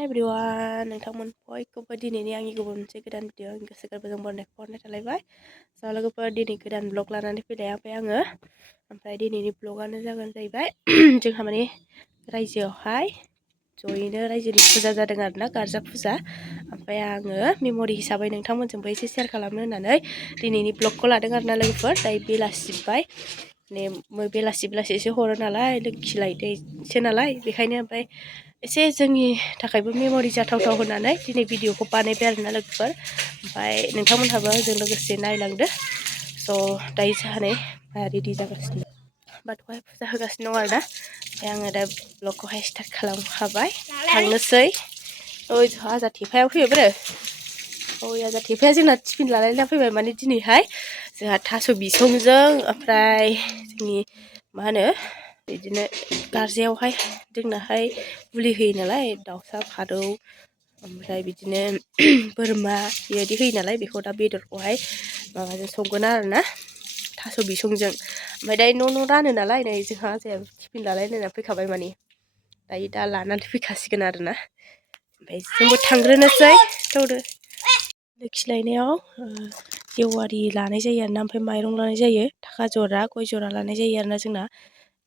Hi everyone, nongtangmwn bयखौबो दिनैनि आंनि गुबुन मोनसे गोदान भिडिअ आंनि गोसो गोरबोजों बरायनाय थालायबाय। लोगोफोर दिनै गोदान ब्लग लानानै फैलाय आङो। ओमफ्राय दिनैनि ब्लगानो जाहैबाय जोंहा माने रायजोआवहाय जयैनो रायजोनि फुजा जादों आरोना, गारजा फुजा। ओमफ्राय आङो मेम'रि हिसाबै नोंथांमोनजोंबो एसे शेयार खालामनो होननानै दिनैनि ब्लगखौ लादों आरोना लोगोफोर। दायो बेलासिबाय, माने बेलासि एसे हरो नालाय, लोखि लायदोंसो नालाय, बेखायनो ओमफ्राय एसे जोंनि थाखायबो मेम'रि जाथावथाव होननानै दिनै भिडिअखौ बानायबाय आरोना लोगोफोर। ओमफ्राय नोंथांमोनहाबो आंजों लोगोसे नायलांदो। दायो जोंहा नै रेडि जागासिनो, बाथौआवहाय फुजा होगासिनो दं आरोना। ओमफ्राय आङो दा ब्लगखौहाय स्टार्ट खालामखाबाय, थांनोसै। जोंहा आजा थेफायाव फैबाय आजा थेफाया जोंना टिफिन लालायना फैबाय। माने दिनैहाय जोंहा थास' बिसंजों ओमफ्राय जोंनि मा होनो बिदिनो गारजायावहाय जोंनाहाय बुलि होयो नालाय, दाउसा फारौ ओमफ्राय बिदिनो बोरमा बेबायदि होयो नालाय, बेखौ दा बेदरखौहाय माबाजों संगोन आरोना, थास' बिसंजों। ओमफ्राय दायो न' रानो नालाय, नै जोंहा आजाया टिफिन लालायलायना फैखाबाय, माने दायो दा लानानै फैखासिगोन आरोना। ओमफ्राय जोंबो थांग्रोनोसै थौदो। लोखि लायनायाव जेवारि लानाय जायो आरोना, ओमफ्राय माइरं लानाय जायो, थाखा जरा गय जरा लानाय जायो आरोना जोंना।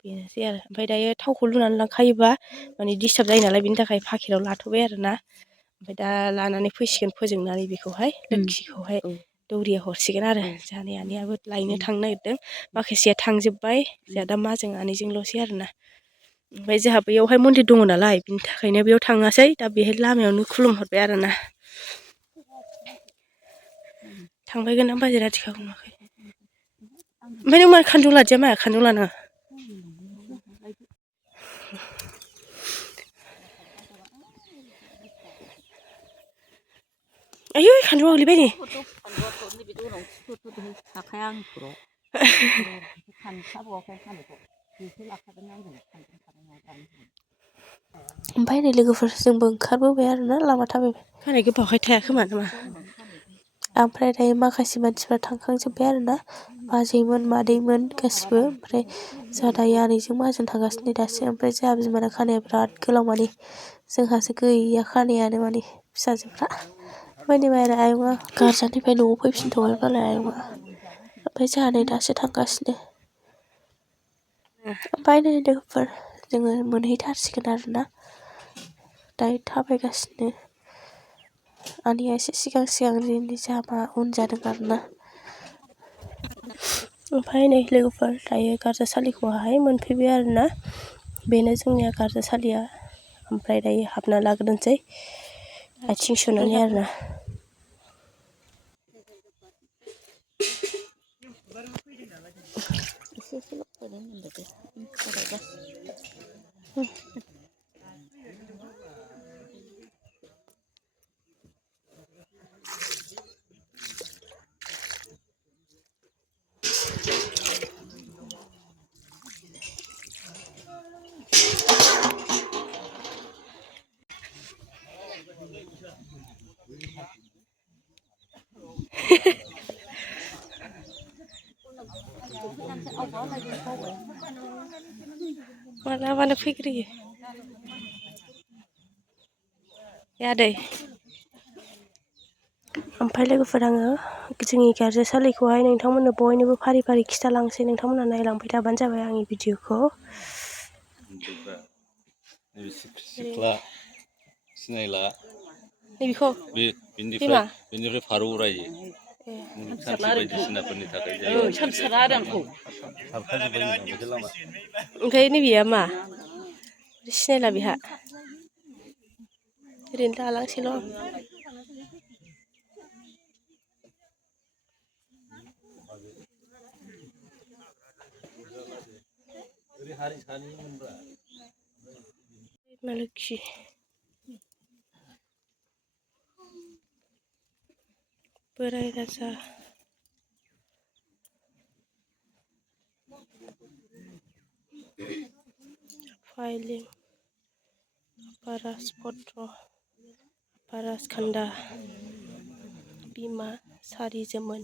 बेनोसै आरो। ओमफ्राय दायो थावखौ लुनानै लांखायोबा माने डिस्टार्ब जायो नालाय, बेनि थाखाय फाखेराव लाथ'बाय आरोना। ओमफ्राय दा लानानै फैसिगोन फोजोंनानै बेखौहाय लोखिखौहाय दौरिया हरसिगोन आरो। जोंहानि आनैयाबो लायनो थांनो नागिरदों, माखासेया थांजोब्बाय, जोंहा दा माजों आनैजोंल'सै आरोना। ओमफ्राय जोंहा बैयावहाय मन्दिर दङ नालाय, बिनि थाखायनो बेयाव थाङासै, दा बेहाय लामायावनो खुलुमहरबाय आरोना। थांबाय गोनां बाजेरा थिखाखौ नुवाखै। ओमफ्राय नों मानो खानजं लादिया, माया खानजं लानाङा? आयौ खानजंआ गोलैबाय नै। ओमफ्राय नै लोगोफोर जोंबो ओंखारबोबाय आरोना, लामा थाबायबाय। खानाय गोलावखाय थाया खोमा नामा? ओमफ्राय दायो माखासे मानसिफ्रा थांखांजोब्बाय आरोना, बाजैमोन मादैमोन गासिबो। ओमफ्राय जोंहा दायो आनैजों माजों थांगासिनो दासो। ओमफ्राय जोंहा बिमाना खानाया बिराद गोलाव, माने जोंहासो गैया खानायानो, माने फिसाजोफ्रा। ओमफ्राय नै मारै आयंआ गारजानिफ्राय न'आव फैफिनथ'बाय मालाय आयंआ। ओमफ्राय जोंहा नै दासो थांगासिनो। ओमफ्राय नै लोगोफोर जोङो मोनहैथारसिगोन आरोना, दायो थाबायगासिनो। आनैया एसे सिगां जोंहा उन जादों आरोना। ओमफ्राय नै लोगोफोर दायो गारजासालिखौहाय मोनफैबाय आरोना, बेनो जोंनिया गारजासालिया। ओमफ्राय दायो हाबना लाग्रोनोसै आथिं सुनानै आरोना। मालाबानो फैग्रोयो आदै। ओमफ्राय लोगोफोर आङो जोंनि गारजासालिखौहाय नोंथांमोननो बयनोबो फारि फारि खिथालांसै, नोंथांमोनहा नायलांबाय थाबानो जाबाय आंनि भिडिअखौ। सिख्ला सिनायला नैबेखौ बेनिफ्राय फारौ रायो। बायदिसिनाफोरनि थाखाय जायो। ओमफ्राय नैबेया मा सिनायला बेहा, ओरैनो दालांसैल'। मा लोखि बोराय राजा। फाइलिं पारासपत्र पारासखान्दा बिमा सारि जोमोन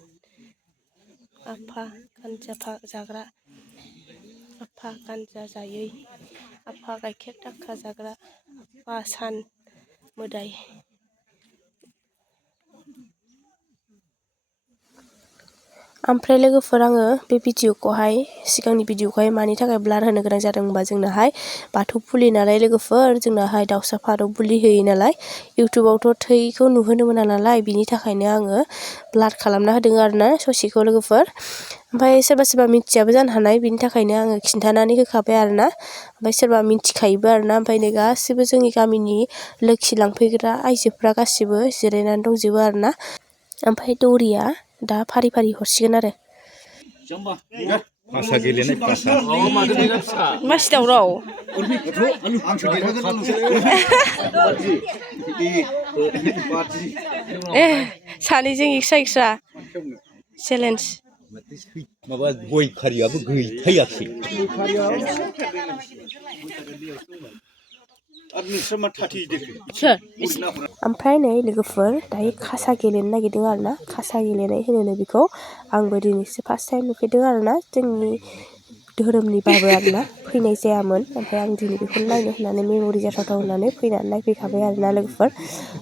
आफा गानजा जाग्रा आफा गानजा जायै आफा गाइखेर दाखा जाग्रा आफा सान मोदाय ओमफ्राय लोगोफोर आङो बे भिडिअखौहाय सिगांनि भिडिअखौहाय मानि थाखाय ब्लार होनो गोनां जादों होनबा जोंनाहाय बाथौ फुलि नालाय लोगोफोर जोंनाहाय दाउसा फारौ बुलि होयो नालाय इउटुबावथ' थैखौ नुहोनो मोना नालाय बिनि थाखायनो आङो ब्लार खालामना होदों आरोना ससेखौ लोगोफोर ओमफ्राय सोरबा सोरबा मिथियाबो जानो हानाय बिनि थाखायनो आङो खिन्थानानै होखाबाय आरोना ओमफ्राय सोरबा मिथिखायोबो आरोना ओमफ्राय नै गासिबो जोंनि गामिनि लोखि लांफैग्रा आइजोफ्रा गासिबो जिरायनानै दंजोबो आरोना ओमफ्राय दौरिया दा फारि फारि हरसिगोन आरो पासा गेलेनाय पासा मासि दावराव सानैजों एक्सट्रा एक्सट्रा चेलेन्ज माबा गय खारियाबो गैथायाखै ओमफ्राय नै लोगोफोर दायो खासा गेलेनो नागिरदों आरोना खासा गेलेनाय होनो बेखौ आंबो दिनैसो फार्स्ट टाइम नुफेरदों आरोना जोंनि धोरोमनिबाबो आरोना फैनाय जायामोन ओमफ्राय आं दिनै बेखौनो नायनो होननानै मेम'रि जाथावथाव होननानै फैनानै नायफैखाबाय आरोना लोगोफोर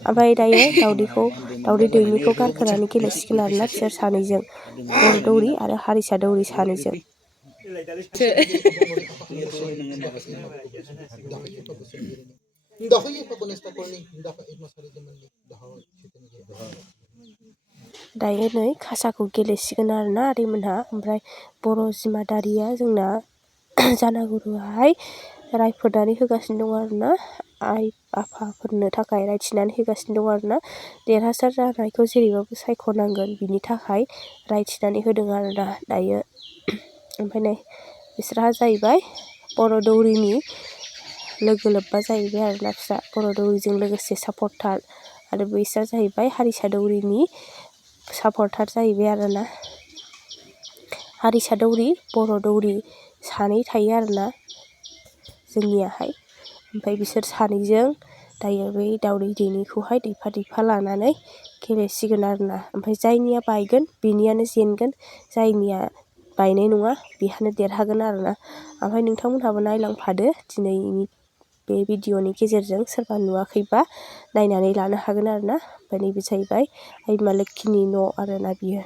ओमफ्राय दायो दावदै दैनिखौ गारखोनानै गेलेसिगोन आरोना बिसोर सानैजों बर' दौरि आरो हारिसा दौरि सानैजों दायो नै खासाखौ गेलेसिगोन आरोना आदैमोनहा ओमफ्राय बर' जिमादारिया जोंना जानागुरुआहाय रायफोरनानै होगासिनो दं आरोना आइ आफाफोरनो थाखाय रायथिनानै होगासिनो दं आरोना देरहासार जानायखौ जेरैबाबो सायख'नांगोन बिनि थाखाय रायथिनानै होदों आरोना दायो ओमफ्राय नै बिसोरहा जाहैबाय बर' दौरिनि लोगो लोब्बा जाहैबाय आरोना फिसा बर' दौरिजों लोगोसे सापर्टार आरो बैसोर जाहैबाय हारिसा दौरिनि सापर्टार जाहैबाय आरोना हारिसा दौरि बर' दौरि सानै थायो आरोना जोंनियाहाय ओमफ्राय बिसोर सानैजों दायो बै दावदै दैनिखौहाय दैफा लानानै गेलेसिगोन आरोना ओमफ्राय जायनिया बायगोन बेनियानो जेनगोन जायनिया बायनाय नङा बेहानो देरहागोन आरोना ओमफ्राय नोंथांमोनहाबो नायलांफादो दिनैनि बे भिडिअनि गेजेरजों सोरबा नुवाखैबा नायनानै लानो हागोन आरोना ओमफ्राय नैबे जाहैबाय आइ बिमा लोखिनि न' आरोना बियो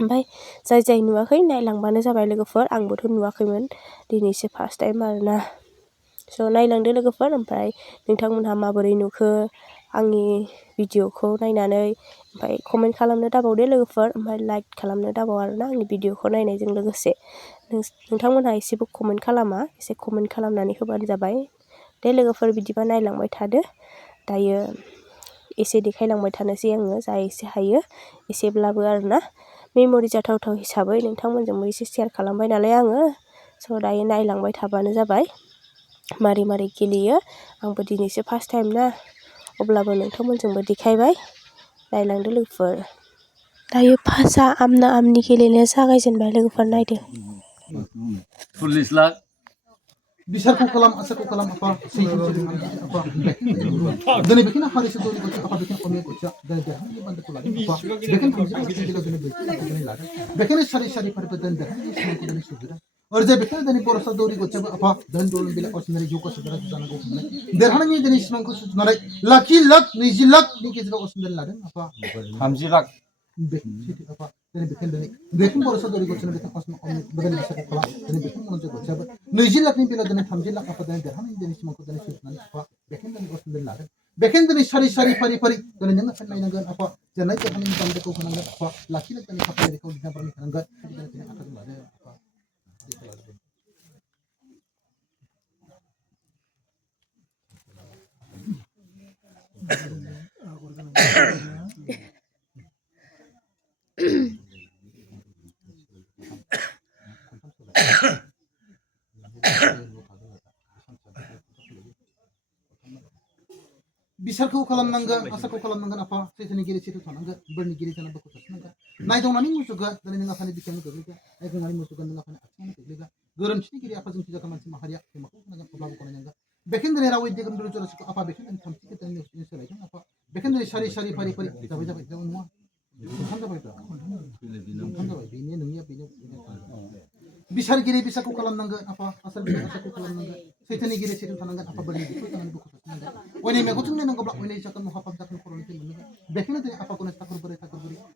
ओमफ्राय जाय नुवाखै नायलांबानो जाबाय लोगोफोर आंबोथ' नुवाखैमोन दिनैसो फार्स्ट टाइम आरोना स' नायलांदो लोगोफोर ओमफ्राय नोंथांमोनहा माबोरै नुखो आंनि भिडिअखौ नायनानै ओमफ्राय कमेन्ट खालामनो दाबावदो लोगोफोर ओमफ्राय लाइक खालामनो दाबाव आरोना आंनि भिडिअखौ नायनायजों लोगोसे नोंथांमोनहा एसेबो कमेन्ट खालामा एसे कमेन्ट खालामनानै होबानो जाबाय दे लोगोफोर बिदिबा नायलांबाय थादो दायो एसे देखायलांबाय थानोसै आङो जा एसे हायो एसेब्लाबो आरोना मेम'रि जाथावथाव हिसाबै नोंथांमोनजोंबो एसे शेयार खालामबाय नालाय आङो स' दायो नायलांबाय थाबानो जाबाय मारै गेलेयो आंबो दिनैसो फार्स्ट टाइम ना अब्लाबो नोंथांमोनजोंबो देखायबाय नायलांदो लोगोफोर दायो फासा आमना आमनि गेलेनाया जागायजेनबाय लोगोफोर नायदो 40 लाख बिसारखौ खालाम आसारखौ खालाम apa apa दिनै बेखिनि हारिसा दौरि गथि apa बेखिनि कमिया गथिया दिनै देरहानायनि बान्दोखौ लादों apa बेखिनि 30 लाख दिनै दिनै लादों बेखिनि सारि फारिबो दिनै देरहानायनि सिमांखौ दिनै सुजुदों और जे बेखिनि दिनै बर'सा दौरि गथियाबो apa धोन दौलत बिलाइ असमियारि जौगा सोद्रा जानांगौ होननानै देरहानायनि दिनै सिमांखौ सुजुनानै लाख 20 लाखनि गेजेराव असमियारि लादों apa 30 लाख apa बेखिनि बर'सा दौरि गथियानो बेखिनि असमिया बदल बिसारखौ खालाम दिनै बेखिनि मन्जु गथियाबो 20 लाखनि बेला दिनै 30 लाख apa दिनै देरहानायनि दिनै सिमांखौ दिनै सुजुनानै apa बेखिनि दिनै असमियारि लादों बेखिनि दिनै सारि फारि दिनै नोङो नायनांगोन apa जेननाय देरहानायनि बान्दोखौ होनांगोन apa लाखिनो दिनै खाफालारिखौ लिरनानै होनांगोन दिनै आखाइजों लादों apa बिसारखौ खालामनांगोन आसारखौ खालामनांगोन apa सैथोनि गिरि सैथो थानांगोन बोरनि गिरि जानांगौ सारसिनांगोन नायदावनानै मुसुगोन दिनै नों आफानि बिखायावनो गोग्लैगोन नायदावनानै मुसुगोन नों आफानि आथिङावनो गोग्लैगोन गोरोन्थिनि गिरि आफा जोंथि जागोन मानसि माहारिया बेमाखौ होनांगोन अब्लाबो गनायनांगोन बेखिनि दिनै रावै दिगोन दुरु जरासिखौ आफा बेखिनि दिनै थामथि गोदाननि सोलायगोन apa बेखिनि दिनै सारि फारि जाबाय जाबाय नङा ओंखाम जाबाय बेनो नोंनिया बेनो Bisargiri bisaku kalamnangga apa asargiri asaku kalamnangga seitanigiri situ tanangga apa bani itu tanang buku tanangga wani me kutung nenang goblak wani jakan muhafab jakan koroni tin menangga bekina tani apa kuna takur beri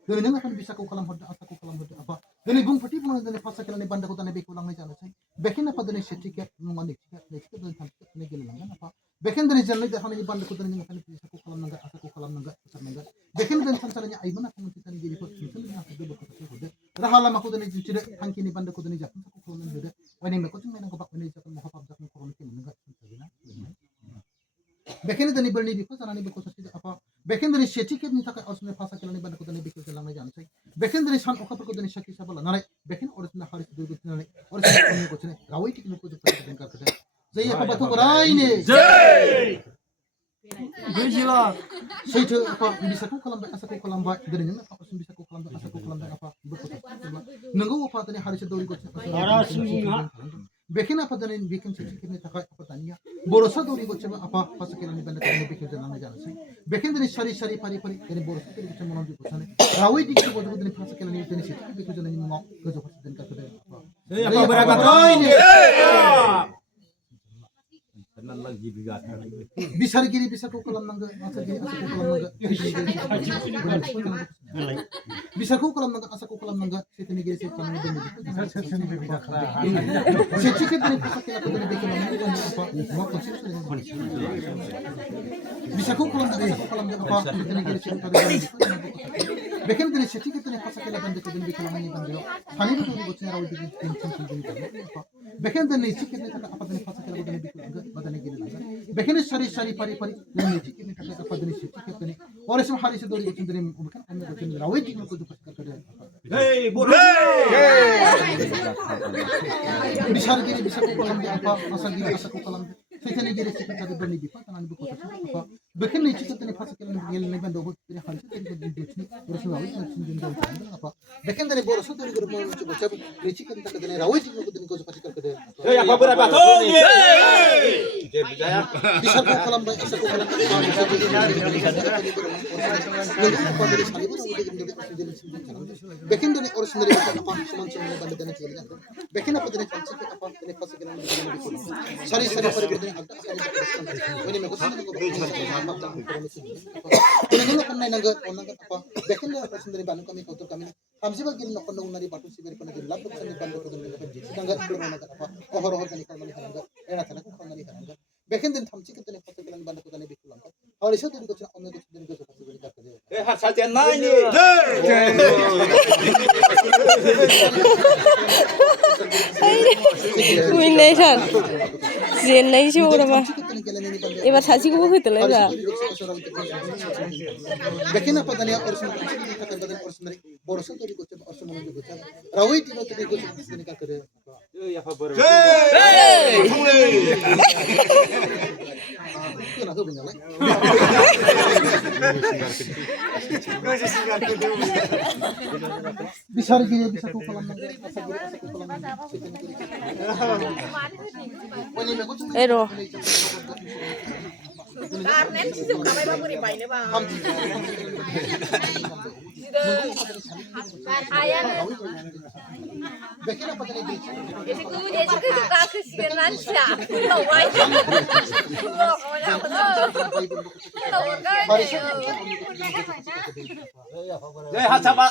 dene nang akan bisaku kalam hoda asaku kalam hoda apa dene bung pati bung dene fasa kelani banda ko tane beku langai jana sai bekina apa dene setiket mungani tiket ne tantik ne gelangan apa bekin dene janne da hani banda ko dene akan bisaku kalamnangga asaku kalamnangga asarnangga bekin dene sansalanya aibana akan titan giri pot titan na hada buku hoda rahala maku dene jintire hankini banda ko dene jakan saku kalamnangga hoda wani me kutung nenang goblak wani jakan muhafab jakan koroni tin menangga bekin dene berni biku sanani buku sati apa bekin dene setiket ni takai ausne fasa kelani banda ko dene beku langai jana sai bekin dene san oka ko dene shaki sabala narai bekin original haris durgut narai original ko chene rawai tik ko den ka kada jai apa batu korai ne jai Bijila seitu apa bisaku kalam asaku kalam ba dene nang apa bisaku kalam asaku kalam apa berkota nanggo apa tane haris dori ko bekin apa dene bekin setiket ni takai apa tanya borosa dori ko cheba apa fasa kelani banda ko dene beku langai jana sai bekin dene sari pari dene borosa dori ko chema nonju ko chane rawai tik ko dene fasa kelani dene setiket beku jana ni mo ko jo den ka kada apa berapa toy ne Bisargiri bisaku kalam nangga asargiri asaku kalam nangga bisaku kalam nangga asaku kalam nangga setinigiri setani dene setiket dene pakai aku dene beku langai apa mo konsep bisaku kalam nangga asaku kalam nangga apa setinigiri setani dene bekin dene setiket dene pakai banda ko dene beku langai banda hani betu di bocnya rawi dene tension apa bekin dene setiket dene apa dene pakai aku dene beku langai badane giri bekin sari pari dene setiket dene pakai apa dene setiket dene और इसमें हारी से दौरी कुछ दिन उनका अन्य कुछ दिन रावई जी को जो पसंद करते हैं bisargiri bisaku kalam apa asargiri asaku kalam seitani giri sikat tadi berni bipa tanan buku apa bekin ni cikat tani fasa kelan ngel ne bando bot tani hanse tani ko dutni urus rawi tani sindin dal apa bekin tani boroso tani guru mo coba coba ni cikat tak tani rawi ji ko tani ko pati karke Hey, apa berapa tuh? bisaku kalam ba asaku kalam bekin tani urus dari apa seman bando tani cikat bekin apa tani cikat apa tani fasa kelan sari pari tani agda ini me kusin ko ini lo kan nangga apa bekin la sendiri banu kami kotor kami hamsi bagi no kon nari batu sibir kon di lab kan banu ko den nangga berona apa ohor kan kan mali nangga era tan ko nari nangga bekin den thamchi kitne fasa kelan banu ko den bikulan और इसे तो कुछ अन्य कुछ दिन को पता चल जाता है ए हर साल चेन्नई ने Wination चेन्नई से हो रहा है ये बात साची को होते लगा लेकिन apa tanya और सुन kata badan और सुन बोरसो तो कुछ और सुन मुझे कुछ रावी तीनों तो कुछ दिन का करे ए apa बर itu nak benar lah bisa gini bisa ku kolam Ero Karena sih suka main buri mainnya bang. Ayah. Bekin apa tadi? Jadi gue jadi suka kesianan sih. Tahu aja. Hey, hat apa?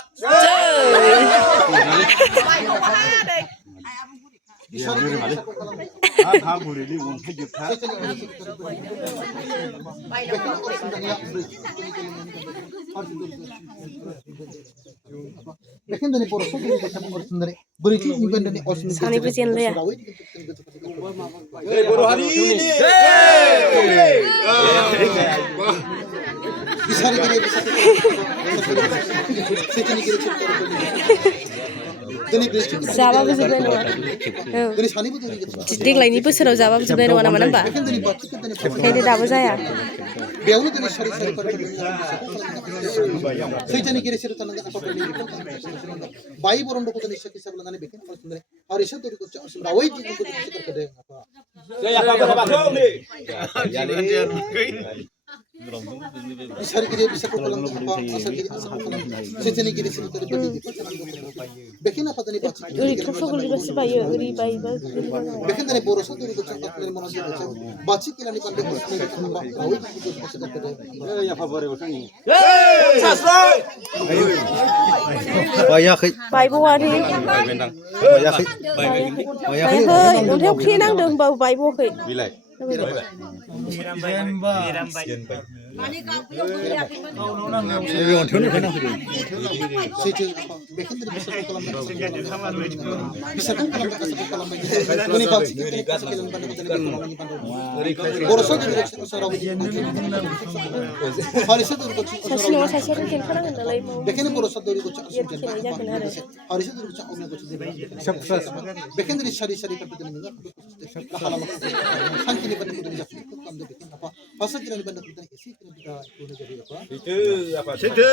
Bekin dari boros itu kita boros dari berarti bukan dari os ini. Sani pecin le ya. Hey, baru hari ini. Bisa gini bisa. Setini gini cerita. Jawab bisa beri Dari sani betul gitu. Jadi lain itu serau jawab bisa beri mana mbak. Bekin dari batu kita dari. Kayak tidak apa saya. Biawnya dari sari pada. Setini gini cerita nggak apa ini. Bayi boron doko dari sakit sebelah nane bekin kalau sebenarnya hari itu dari kucing semrawai itu kucing kita kerja apa. Saya apa tuh nih? Bisa gini bisa ku kolam apa asal gini asal kolam. Setini gini cerita dari batu. बेखिनि apa tadi baca ओरै थबस' गोलैबासो बायो ओरै बायोबा बेखिनि tadi boros dari kocak dari mana dia baca baca kira ni pandai boros ni kita nampak rawi itu baca dari Ya favor eu sangi. bayakhai बायबावाखै Bendang. bayakhai बायाखै अन्थायाव ख्रि नांदों होनबाबो बायबावाखै Bilai. Sejauh bekin dari besar kolam besar kolam ini baca boros dari kocak rawi harusnya dari kocak सासे नङा सासेया खेनखानांगोन नालाय बेखिनि boros dari kocak खेनाय जागोन आरो harusnya dari kocak omnya kocak bekin dari sari pada dengan halam sankini pada dengan jatuh kam de bekin apa pasal kira ni pada dengan isi kira kita guna jadi apa Itu apa? Situ.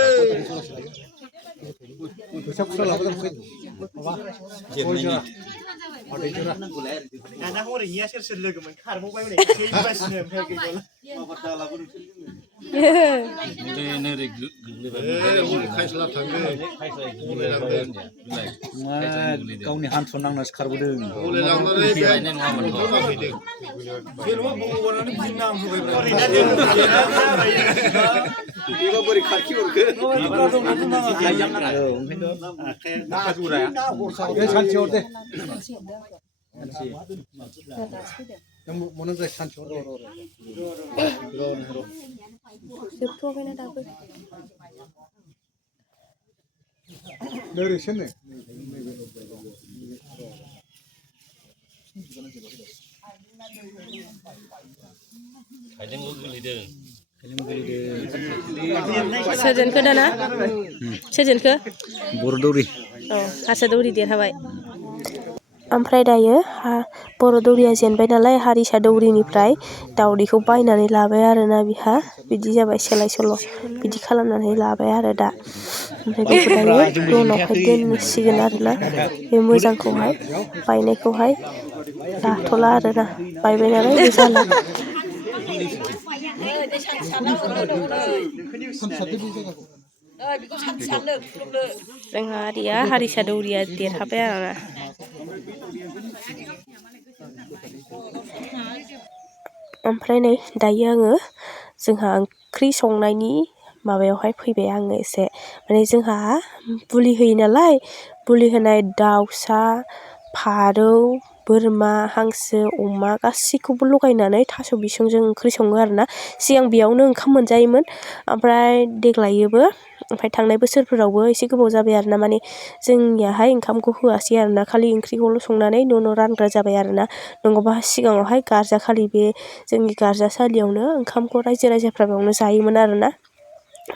Anak orang ini asal selagi mengkar mau bayar ni, kau pas ni apa kau? गावनि हान्थु नांनासो खारबोदों Iba beri kaki urke. सानसेयाव दे मनोज सानसेयाव दे जोबथ'वाखैना दाबो नोरैसोनो सोरजोनखो दाना सोरजोनखो बर' दौरि हारसा दौरि देरहाबाय ओमफ्राय दायो बर' दौरिया जेनबाय नालाय हारिसा दौरिनिफ्राय दावदैखौ बायनानै लाबाय आरोना बिहा बिदि जाबाय सोलाय सोल' बिदि खालामनानै लाबाय आरो दा ओमफ्राय बेखौ दायो दनावहाय दोनसिगोन आरोना बे मोजांखौहाय बायनायखौहाय लाथ'ला आरोना बायबाय नालाय बे जाला जोंहा आरिया हारिसा दौरिया देरहाबाय आरोना ओमफ्राय नै दायो आङो जोंहा ओंख्रि संनायनि माबायावहाय फैबाय आङो एसे माने जोंहा बुलि होयो नालाय बुलि होनाय दाउसा फारौ बोरमा हांसो अमा गासैखौबो लगायनानै थास' बिसंजों ओंख्रि सङो आरोना सिगां बेयावनो ओंखाम मोनजायोमोन ओमफ्राय देग्लायोबो ओमफ्राय थांनाय बोसोरफोरावबो एसे गोबाव जाबाय आरोना माने जोंनियाहाय ओंखामखौ होआसै आरोना खालि ओंख्रिखौल' संनानै न' रानग्रा जाबाय आरोना नङाबा सिगाङावहाय गारजा खालि बे जोंनि गारजासालियावनो ओंखामखौ रायजो राजाफ्रा बेयावनो जायोमोन आरोना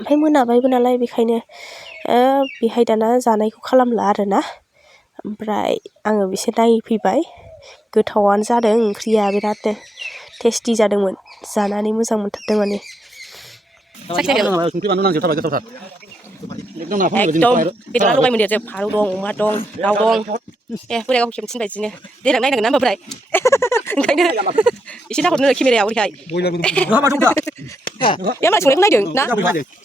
ओमफ्राय मोनाबायबो नालाय बेखायनो बेहाय दाना जानायखौ खालामला आरोना ओमफ्राय आङो बिसे नायफैबाय गोथावानो जादों ओंख्रिया बिरादनो टेस्टि जादोंमोन जानानै मोजां मोनथारदों माने संख्रि बानलु नांजोबथारबाय गोथावथार एकदम बेदरा लगाय मोनदेर जोब फारौ दं अमा दं दाउ दं बोराय गावखौ खेबनो थिनबाय बिदिनो देनां नायनांगोन ना होमबा बोराय ओंखायनो एसे नाहरनो केमेरायाव ओरैहाय बे मालाय संनायखौ नायदों ना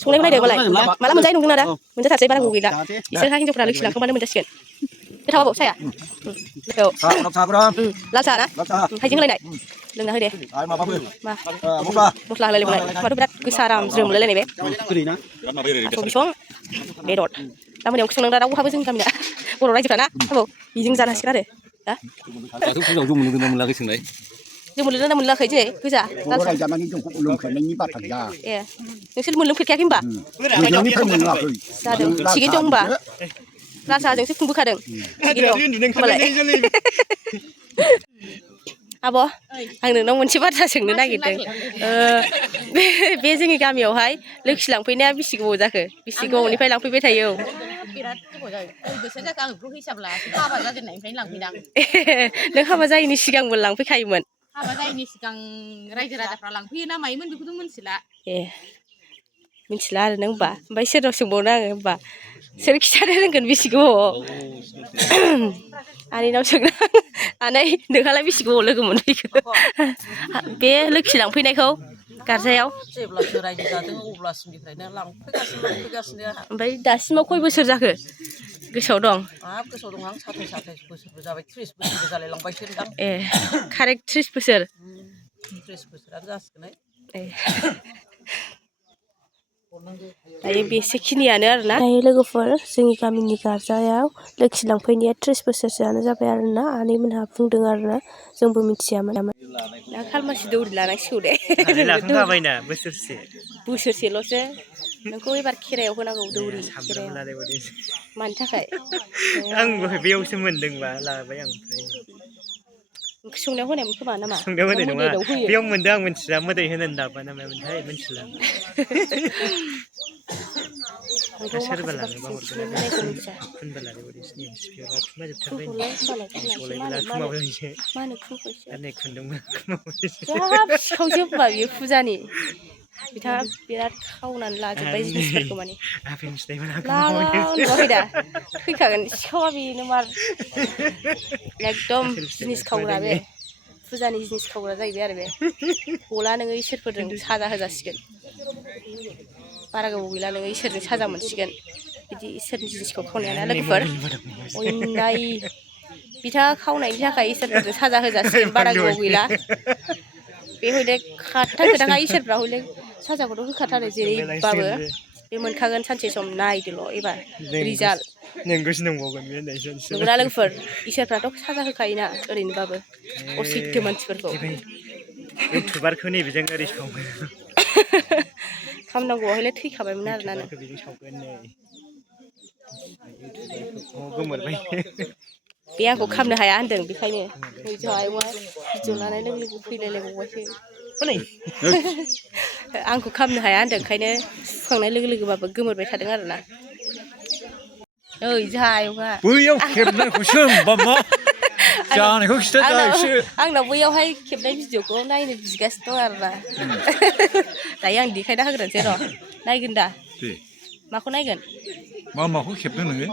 संनायखौ नायदों मालाय माला मोनजायो नंदों ना दा मोनजाथारसै बारा गोबाव गैला बिसोरहा हिन्जावफ्रा लोखि लांखांबानो मोनजासिगोन गोथाव आबौ साया लाल साहा ना हाइजें होलायनाय लोंना हो दे मस्ला होलायलायबाय होमबाथ' बिराद गोसा आराम ज्रोम मोनलायलायनाय बे थास' बिसं बेदर दा मोनायाव ओंख्रि संनांगौ रावहाबो जोंनि गामिना बर' रायजोफ्रा ना आबौ बेजों जानो हासिगोन आरो दा जौ मोनलोंदोंना मोनलोङाखै दिनै गोजा ए नोंसोर मोनलोंफेरखायाखै होनबा जादों थिगैनो दं होनबा लाल साहाजोंसो खुंबोखादों होमबालाय आब' आं नोंनाव मोनसे बाथ्रा सोंनो नागिरदों बे जोंनि गामियावहाय लोखि लांफैनाया बेसे गोबाव जाखो बेसे गोबावनिफ्राय लांफैबाय थायो बिराद गोबाव जाबाय 10 बोसोर जाखो आं बेखौ हिसाब लायासै हाबा जाजेननायनिफ्रायनो लांफैदां नों हाबा जायैनि सिगांबो लांफैखायोमोन हाबा जायैनि सिगां रायजो राजाफ्रा लांफैयो ना मायोमोन बेखौथ' मिन्थिला ए मिन्थिला आरो नों होमबा ओमफ्राय सोरनाव सोंबावनो आङो होमबा सोर खिथानो रोंगोन बेसे गोबाव आनैनाव सोंनो आनै नोंहालाय बेसे गोबाव लोगो मोनफैखो बे लोखि लांफैनायखौ गारजायाव जेब्लासो रायजो जादों अब्लासिमनिफ्रायनो लांफैगासिनो ओमफ्राय दासिमाव खय बोसोर जाखो गोसोआव दं हाब गोसोआव दं आं 27 बोसोरबो जाबाय 30 बोसोरबो जालाय लांबायसो दां ए कारेक्ट 30 बोसोर 30 बोसोरानो जासिगोन ए दायो बेसेखिनियानो आरोना दायो लोगोफोर जोंनि गामिनि गारजायाव लोखि लांफैनाया 30 बोसोरसोआनो जाबाय आरोना आनैमोनहा बुंदों आरोना जोंबो मिथियामोन दा खालमासि दौरि लानांसिगौ दे लाखांखाबायना बोसोरसे बोसोरसेल'सो नोंखौ एबार खेराइयाव होनांगौ दौरि खेराइयाव मानि थाखाय आंबो बेयावसो मोनदोंबा लाबाय आं ओंख्रि संनायाव होनायमोन खोमा नामा संनायाव होनाय नङा मोदायाव होयो बेयाव मोनदों आं मिथिला मोदै होनो लाबा नामामोनथाय मिथिला आंथ' सोरबा माखासे लाङोबा बांसिन मोननायखौ मिथिया खुनबा लाजोबो सिनिया लाखुमाजोबथारबाय खुनखौलाय होनबालाय सलायबो लाखुमाबायसो मा होनो खुनखौ एसे दा नै खुन्दुंबो लाखुमाबायसो हाब सिखावजोबबा बियो फुजानि बिथाङा बिराद खावनानै लाजोब्बाय जिनिसफोरखौ माने आफेन फिथाइबो लाला नुवाखै दा थैखागोन सिखावा बेनो मार एकदम जिनिस खावग्रा बे फुजानि जिनिस खावग्रा जाहैबाय आरो बे गला नोङो इसोरफोरजों साजा होजासिगोन बारा गोबाव गैला नोङो इसोरजों साजा मोनसिगोन बिदि इसोरनि जिनिसखौ खावनायाना लोगोफोर अयनाय बिथाङा खावनायनि थाखाय इसोरफोरजों साजा होजासिगोन बारा गोबाव गैला बे हयले खाथारगोनाङा इसोरफ्रा हयले साजाखौथ' होखाथारो जेरैबाबो बे मोनखागोन सानसे सम नायदोल' एबार रिजाल्ट नोंगौसो नंबावगोन बे होननायसो नंगौना लोगोफोर इसोरफ्राथ' साजा होखायोना ओरैनोबाबो असैथो मानसिफोरखौ इउटुबारखौ नैबेजों ओरै सावो खामनांगौआ हयले थैखाबायमोन आरोना नों इउटुबारखौ बेजों सावगोन नै गोमोरबाय बे आंखौ खामनो हाया होनदों बेखायनो नै जोंहा आयंआ भिडिअ लानाय लोगो लोगो फैलायलायबावबायसो आंखौ खामनो हाया होनदों ओंखायनो सुखांनाय लोगो लोगोबाबो गोमोरबाय थादों आरोना ओइ जोंहा आयंआ बैयाव खेबनायखौसो होमबा मा जानायखौ खिथादो एसे आंनाव बैयावहाय खेबनाय भिडिअखौ नायनो बिगासिनो दं आरोना दायो आं देखायना होग्रोनोसै र' नायगोन दा दे माखौ नायगोन माखौ खेबदों नोङो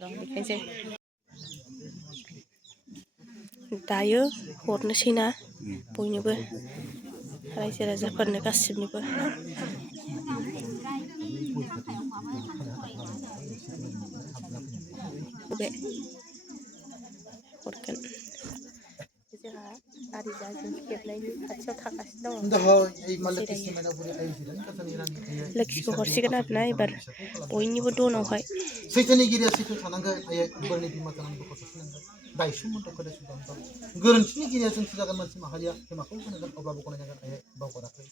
र' देखायनोसै दायो हरनोसैना बयनोबो रायजो राजाफोरनो गासिबनोबो बे हरगोन जोंहा आरिजा जों खेबनायनि खाथियाव थागासिनो दङ लोक्षिखौ हरसिगोन आरोना एबार बयनिबो दनावहाय सैथोनि गिरिया सैथो थानांगोन आयै बोरनि बिमा जानांगौ गथ' सानांगोन दायसुमोन दख'दा सुदांगौ गोरोन्थिनि गिरिया जोंसो जागोन मानसि माहारिया बिमाखौ होनांगोन अब्लाबो गनायनांगोन आयै बावगाराखै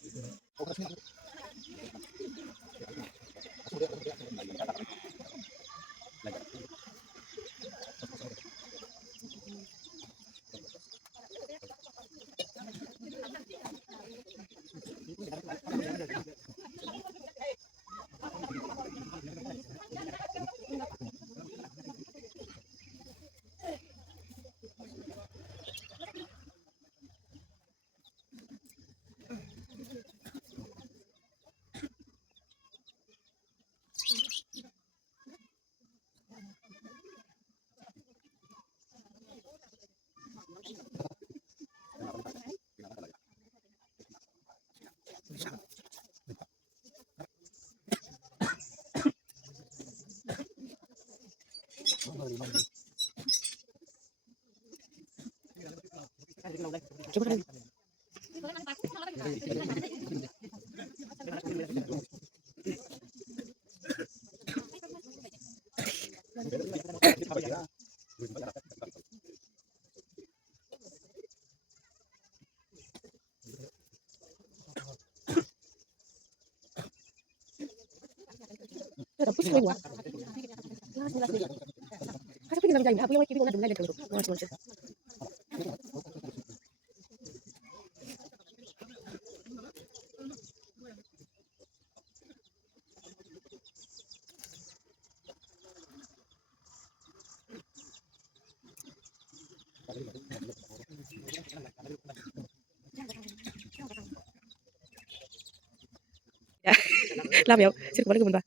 लामायाव सोरखौबा लोगो मोनबा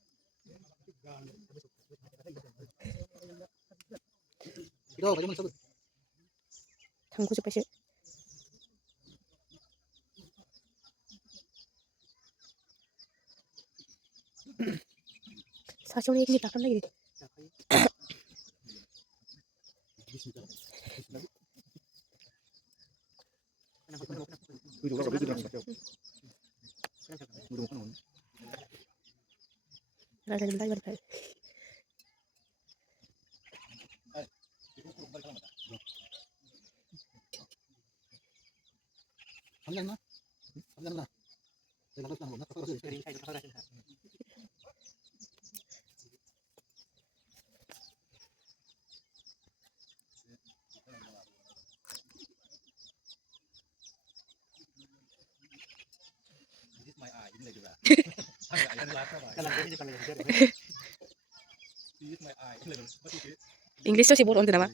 थांग'जोब्बायसो सासेयावनो एक मिनिट लाफ्राम नागिरो Rasain bentar bentar. English tuh sih boron tuh nama.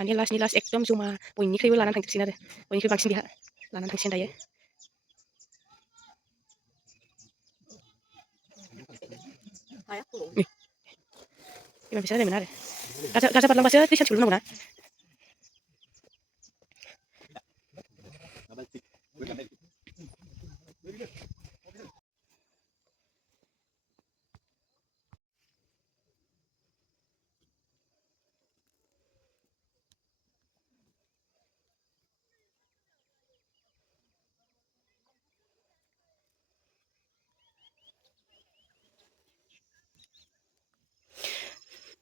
Ini las ekdom cuma boinisimbw lanan tangsin ada. Boinisimbw bangsin dia lanan tangsin dia. Ini bisa ada benar. Kaca patlang bahasa itu sih belum mana.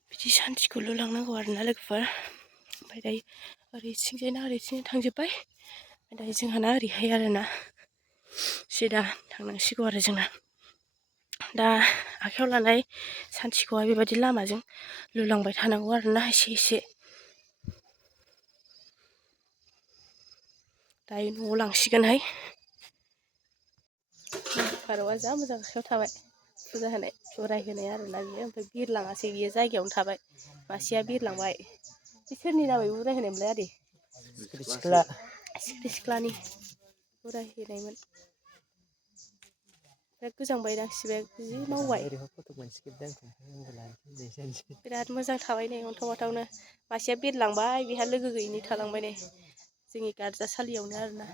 Bici sansiko lulanगौ आरोना लोगोफोर ओमफ्राय दायो ओरैथिंजायना ओरैथिं थांजोब्बाय दायो जोंहाना ओरैहाय आरोना सिदा थांनांसिगौ आरो जोंना दा आखायाव लानाय सानसिखौहाय बेबायदि लामाजों लुलांबाय थानांगौ आरोना एसे दायो न'आव लांसिगोनहाय फारौआ जा मोजां आखायाव थाबाय फुजा होनाय उराय होनाय आरोना बियो ओमफ्राय बिरलाङासै बियो जायगायावनो थाबाय मासेया बिरलांबाय बे सोरनि नामै उराय होनायमोनलाय आदै सिख्रि सिख्लानि उराय होनायमोन बिराद गोजांबायदां सिबाय जि मावबाय बिराद मोजां थाबाय नै अन्थाव बाथावनो मासेया बिरलांबाय बेहा लोगो गैयिनि थालांबाय नै जोंनि गारजासालियावनो आरोना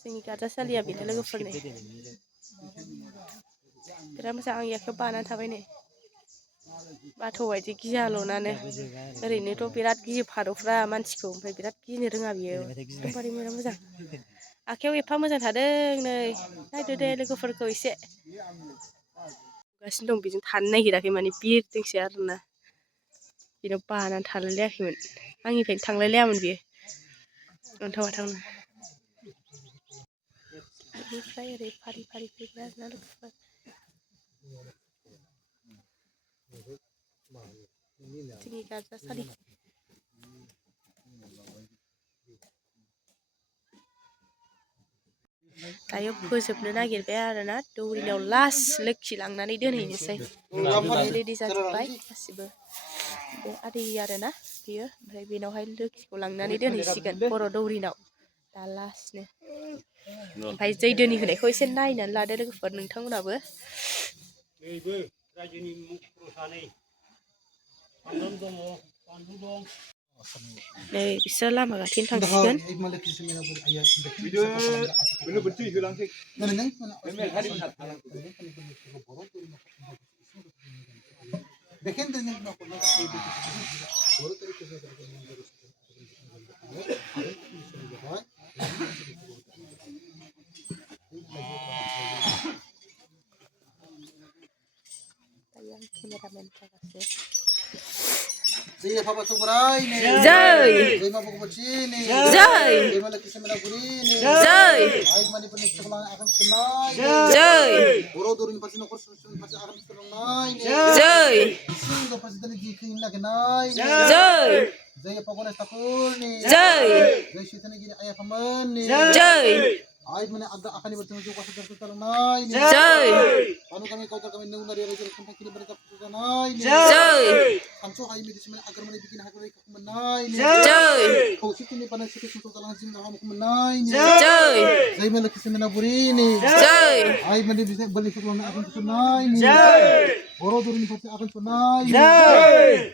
जोंनि गारजासालिया बेनो लोगोफोरनि बिराद मोजां आंनि आखायाव बानानै थाबाय नै बाथ' बायदि गियाल'नानो ओरैनोथ' बिराद गियो फारौफ्रा मानसिखौ ओमफ्राय बिराद गिनो रोङा बियो एकदमबारे बिराद मोजां आखायाव एफा मोजां थादों नै नायदो दे लोगोफोरखौ एसे गासिनो दं बेजों थानो नागिराखै माने बिरदोंसो आरोना बेनाव बानानै थालायलायाखैमोन आंनिफ्रायनो थांलायलायामोन बियो अन्थाव बाथावनो बेनिफ्राय ओरै फारि फैबाय आरोना लोगोफोर जोंनि गारजासालि दायो फोजोबनो नागिरबाय आरोना दौरिनायाव लास्ट लोखि लांनानै दोनहैनोसै रेडि जाजोब्बाय गासिबो बे आदै आरोना बियो ओमफ्राय बेनावहाय लोखिखौ लांनानै दोनहैसिगोन बर' दौरिनाव दा लास्टनो ओमफ्राय जै दोनि होनायखौ एसे नायनानै लादो लोगोफोर नोंथांमोनाबो नै बिसोर लामा गाथेनो थांसिगोन cameraman jay Papa Tuburai ni jay mabapwr ni jay malaki semena guri ni jay ay mani penis sekolah akan kenai jay boro durin pasti nokor pasti akan kenai jay sing do pasti tadi jikin na kenai jay jay pagona takul ni jay jay shitani gini ayah paman ni jay ay mani agak akan bertemu juga pasti terkenai ni jay anu kami kau kami nunggu dari raja tentang kini mereka kenai ni jay kanco ay medis mana agar mana bikin hak mereka menai ni jay kau situ ni panas sikit untuk talang jin kamu menai ni jay jay malaki semena buri ni jay ay mani bisa beli sekolah akan kenai ni boro durin pasti akan kenai ni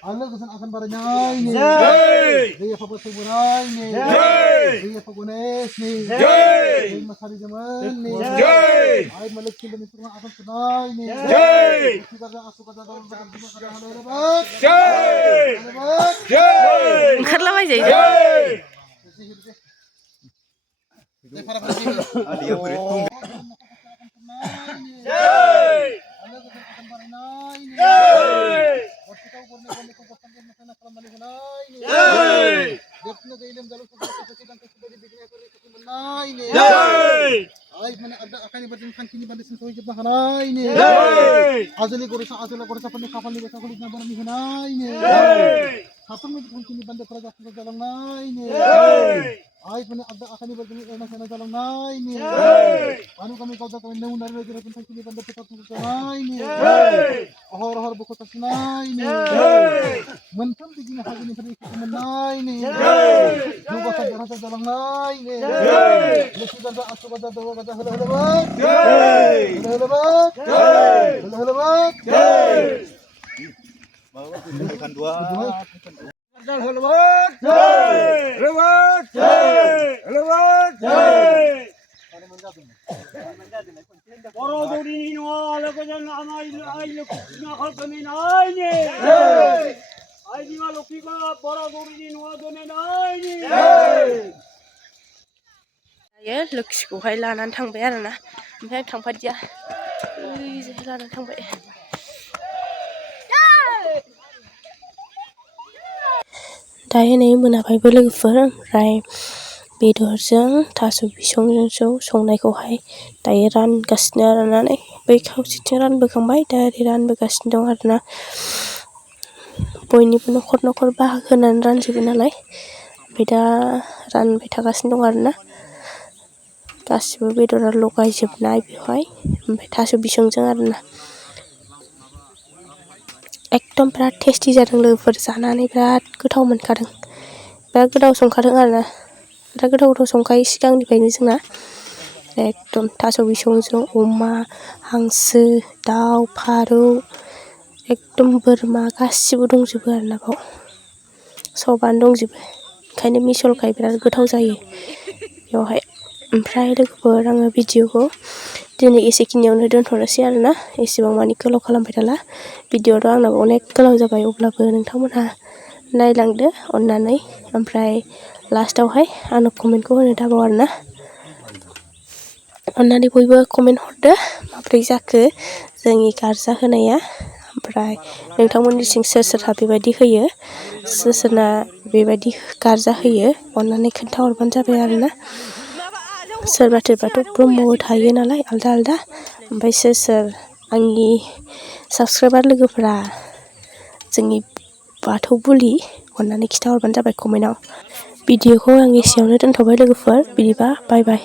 Allah kesan akan baranyai ni jay apa buat seburai ni jay apa gunes ni Jai! Masari zaman ni Jai! Ay malik kita ni semua akan senai ni Jai! Kita dah asuh kata dalam dalam kita ada lebat Jai! lebat Jai! ओंखारलाबाय जायो Jai! para para sini Dia beri Jai Anda akan berenai ni Jai Kita borne borne ko bosan ke masana kalau balik senai ni Jai! Dekna gailam dalam sesuatu dan kesudah bigrwyw ko rin menai ni Jai! Ay mana ada akan ibadah tangkini pada sentuh jebah hanai ni Jai! Azali gorisa pani kapal ni beta kulit na bana mi hanai ni Jai! Kapal mi tangkini banda praja ko dalam nai ni Jai! Ay mana ada akan ibadah enak sana dalam nai ni Jai! Anu kami kau datang nunari jera tangkini banda peta ko nai ni Jai! Ohor buku tas nai ni Jai! Mentam digina hagi ni hari ko menai ni Jai! Juga sa dalam nai ni Jai! Lesi banda asu banda dawa banda halabat Jai! halabat Jai! halabat Jai! Bukan dua Lewat! Jai! Lewat! Jai! Lewat! Jai! ورادوري نوالا كجن عمايل عيلك نخلق من عيني عيني مالوكي باب ورادوري نوالا من عيني दायो लोक्षिखौहाय लानानै थांबाय आरोना ओमफ्राय आं थांफादिया ओइजोंहाय लानानै थांबाय दायो नै मोनाबायबो लोगोफोर ओमफ्राय बेदरजों थास' बिसंजों संनायखौहाय दायो रानगासिनो आरोना नै बै खावसेथिं रानबोखांबाय दा ओरै रानबोगासिनो दं आरोना बयनिबो न'खर न'खर बाहागो होनानै रानजोबो नालाय ओमफ्राय दा रानबाय थागासिनो दं आरोना गासिबो बेदरा लगायजोबनाय बेवहाय ओमफ्राय थास' बिसंजों आरोना एकदम बिराद टेस्टि जादों लोगोफोर जानानै बिराद गोथाव मोनखादों बिराद गोथाव संखादों आरोना बिराद गोथाव संखायो सिगांनिफ्रायनो जोंना एकदम थास' बिसंजों अमा हांसो दाउ फारौ एकदम बोरमा गासिबो दंजोबो आरोना बाव सबानो दंजोबो ओंखायनो मिसलखाय बिराद गोथाव जायो बेवहाय ओमफ्राय लोगोफोर आङो भिडिअखौ दिनै एसेखिनियावनो दोनथ'नोसै आरोना एसेबां मानि गोलाव खालामबाय थाला भिडिअआथ' आंनाबो अनेक गोलाव जाबाय अब्लाबो नोंथांमोनहा नायलांदो अननानै ओमफ्राय लास्टावहाय आंनो कमेन्टखौ होनो दाबाव आरोना अननानै बयबो कमेन्ट हरदो माब्रै जाखो जोंनि गारजा होनाया ओमफ्राय नोंथांमोननिथिं सोर सोरहा बेबायदि होयो सोर सोरना बेबायदि गारजा होयो अननानै खोन्थाहरबानो जाबाय आरोना सोरबा सोरबाथ' ब्रह्मबो थायो नालाय आलदा आलदा ओमफ्राय सोर सोर आंनि साबसक्राइबार लोगोफोरा जोंनि बाथौ बुलि अननानै खिन्थाहरबानो जाबाय कमेन्टआव भिडिअखौ आं एसेयावनो दोनथ'बाय लोगोफोर बिदिबा बाय बाय